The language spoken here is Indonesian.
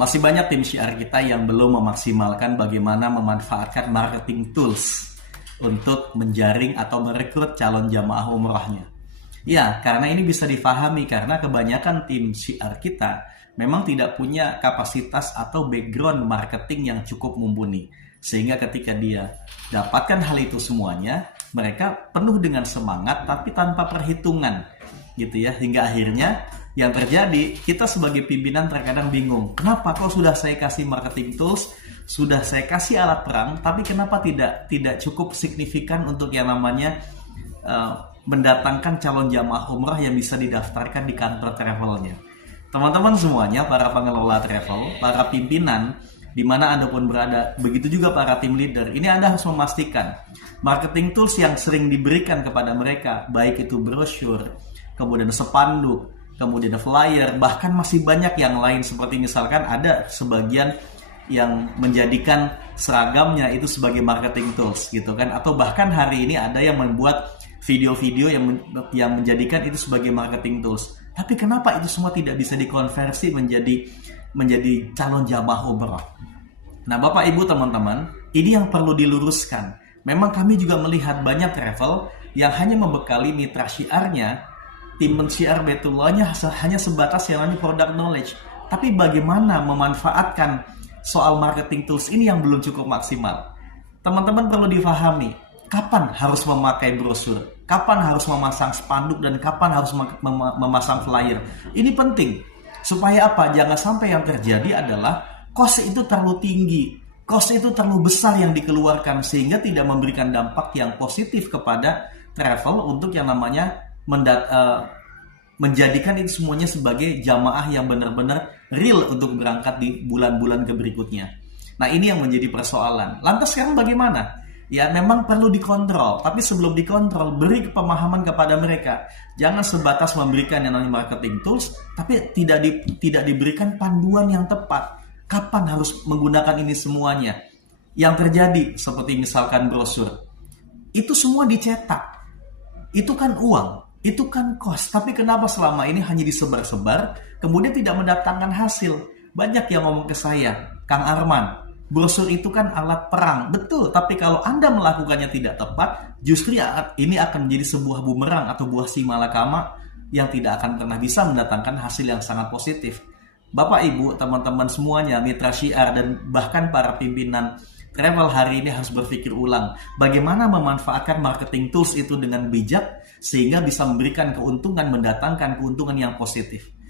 Masih banyak tim syiar kita yang belum memaksimalkan bagaimana memanfaatkan marketing tools untuk menjaring atau merekrut calon jamaah umrohnya. Ya, karena ini bisa difahami karena kebanyakan tim syiar kita memang tidak punya kapasitas atau background marketing yang cukup mumpuni. Sehingga ketika dia dapatkan hal itu semuanya, mereka penuh dengan semangat tapi tanpa perhitungan gitu ya, hingga akhirnya yang terjadi kita sebagai pimpinan terkadang bingung, kenapa kok sudah saya kasih marketing tools, sudah saya kasih alat perang, tapi kenapa tidak cukup signifikan untuk yang namanya mendatangkan calon jamaah umrah yang bisa didaftarkan di kantor travelnya. Teman-teman semuanya, para pengelola travel, para pimpinan di mana Anda pun berada, begitu juga para tim leader, ini Anda harus memastikan marketing tools yang sering diberikan kepada mereka, baik itu brosur, kemudian spanduk, kemudian flyer, bahkan masih banyak yang lain, seperti misalkan ada sebagian yang menjadikan seragamnya itu sebagai marketing tools gitu kan, atau bahkan hari ini ada yang membuat video-video yang menjadikan itu sebagai marketing tools. Tapi kenapa itu semua tidak bisa dikonversi menjadi calon jamaah umroh? Nah, Bapak Ibu teman-teman, ini yang perlu diluruskan. Memang kami juga melihat banyak travel yang hanya membekali mitra syiarnya, tim syiar Baitullahnya hanya sebatas yang namanya product knowledge. Tapi bagaimana memanfaatkan soal marketing tools ini yang belum cukup maksimal? Teman-teman perlu difahami, kapan harus memakai brosur, kapan harus memasang spanduk, dan kapan harus memasang flyer. Ini penting. Supaya apa? Jangan sampai yang terjadi adalah cost itu terlalu tinggi, cost itu terlalu besar yang dikeluarkan, sehingga tidak memberikan dampak yang positif kepada travel untuk yang namanya menjadikan itu semuanya sebagai jamaah yang benar-benar real untuk berangkat di bulan-bulan berikutnya. Nah, ini yang menjadi persoalan. Lantas sekarang bagaimana? Ya, memang perlu dikontrol, tapi sebelum dikontrol, beri pemahaman kepada mereka. Jangan sebatas memberikan yang namanya marketing tools, tapi tidak diberikan panduan yang tepat. Kapan harus menggunakan ini semuanya? Yang terjadi seperti misalkan brosur, itu semua dicetak. Itu kan uang, itu kan cost. Tapi kenapa selama ini hanya disebar-sebar, kemudian tidak mendatangkan hasil? Banyak yang ngomong ke saya, Kang Arman, brosur itu kan alat perang. Betul, tapi kalau Anda melakukannya tidak tepat, justru ini akan menjadi sebuah bumerang atau buah si malakama yang tidak akan pernah bisa mendatangkan hasil yang sangat positif. Bapak, Ibu, teman-teman semuanya, mitra syiar, dan bahkan para pimpinan travel hari ini harus berpikir ulang bagaimana memanfaatkan marketing tools itu dengan bijak sehingga bisa memberikan keuntungan, mendatangkan keuntungan yang positif.